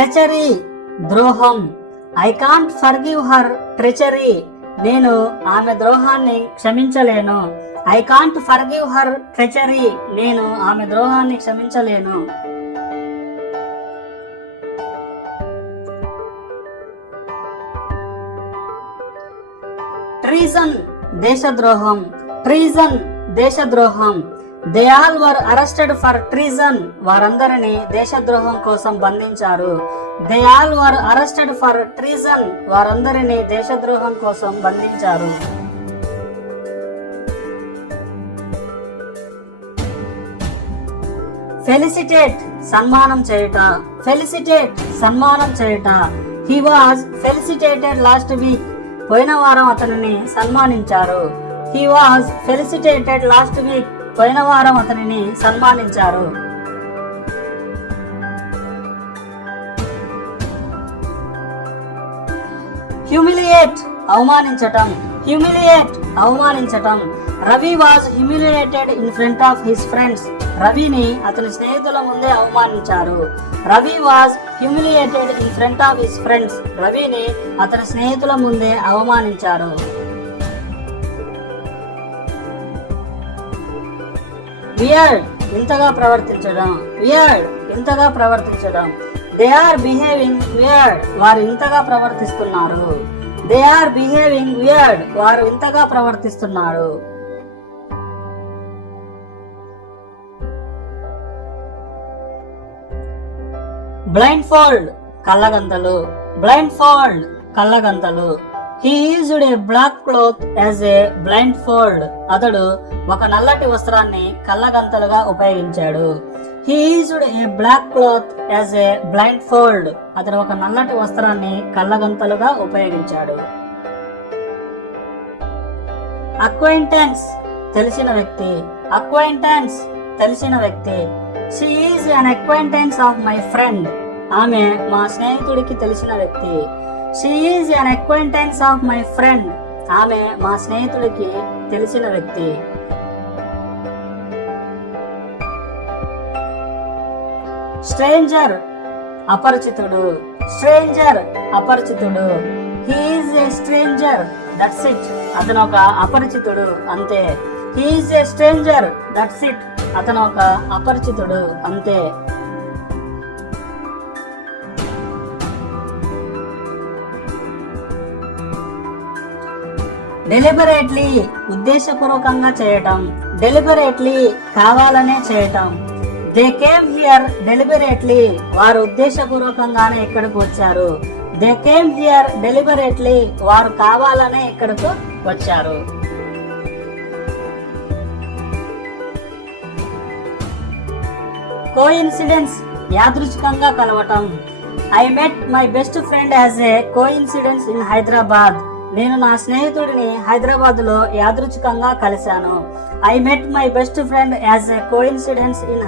Treachery ద్రోహం. I can't forgive her treachery. నేను ఆమె ద్రోహాన్ని క్షమించలేను. I can't forgive her treachery. నేను ఆమె ద్రోహాన్ని క్షమించలేను. ట్రీజన్ దేశద్రోహం. ట్రీజన్ దేశద్రోహం. They all were arrested for treason. వారందరినీ దేశద్రోహం కోసం బంధించారు. They all were arrested for treason. వారందరినీ దేశద్రోహం కోసం బంధించారు. ఫెలిసిటేట్ సన్మానం చేయుట. ఫెలిసిటేట్ సన్మానం చేయుట. He was felicitated last week. పోయిన వారం అతనిని సన్మానించారు. He was felicitated last week. పోయిన వారం అతనిని సన్మానించారు. హ్యూమిలియేట్ అవమానించటం. హ్యూమిలియేట్ అవమానించటం. Ravi was humiliated in front of his friends. రవిని అతని స్నేహితుల ముందే అవమానించారు. Ravi was humiliated in front of his friends. రవిని అతని స్నేహితుల ముందే అవమానించారు. వియర్డ్ ఇంతగా ప్రవర్తించడం. వియర్డ్ ఇంతగా ప్రవర్తించడం. They are behaving weird. వారు ఇంతగా ప్రవర్తిస్తున్నారు. They are behaving weird. వారు ఇంతగా ప్రవర్తిస్తున్నారు. బ్లైండ్ ఫోల్డ్ కళ్ళగంతలు. బ్లైండ్ ఫోల్డ్ కళ్ళగంతలు. He used a black cloth as a blindfold. అతడు ఒక నల్లటి వస్త్రాన్ని కళ్ళగంతలుగా ఉపయోగించాడు. He used a black cloth as a blindfold. అతను ఒక నల్లటి వస్త్రాన్ని కళ్ళగంతలుగా ఉపయోగించాడు. అక్వైంటెన్స్ తెలిసిన వ్యక్తి. అక్వైంటెన్స్ తెలిసిన వ్యక్తి. She is an acquaintance of my friend. ఆమె మా స్నేహితుడికి తెలిసిన వ్యక్తి. She is an acquaintance of my friend. ఆమె మా స్నేహితుడికి తెలిసిన వ్యక్తి. Stranger Aparichitudu. Stranger Aparichitudu. He is a stranger that's it. అతను ఒక అపరిచితుడు అంతే. He is a stranger that's it. అతను ఒక అపరిచితుడు అంతే. డెలిబరేట్లీ ఉద్దేశపూర్వకంగా చేయటం. డెలిబరేట్లీ కావాలనే చేయటం. They came here deliberately. వారు ఉద్దేశపూర్వకంగానే ఇక్కడికి వచ్చారు. They came here deliberately. వారు కావాలనే ఇక్కడకు వచ్చారు. కోఇన్సిడెన్స్ యాదృచ్ఛికంగా కలవటం. I met my best friend as a coincidence in Hyderabad. నేను నా స్నేహితుడిని హైదరాబాద్ లో యాదృచ్ఛికంగా కలిశాను. I met my best friend as a coincidence in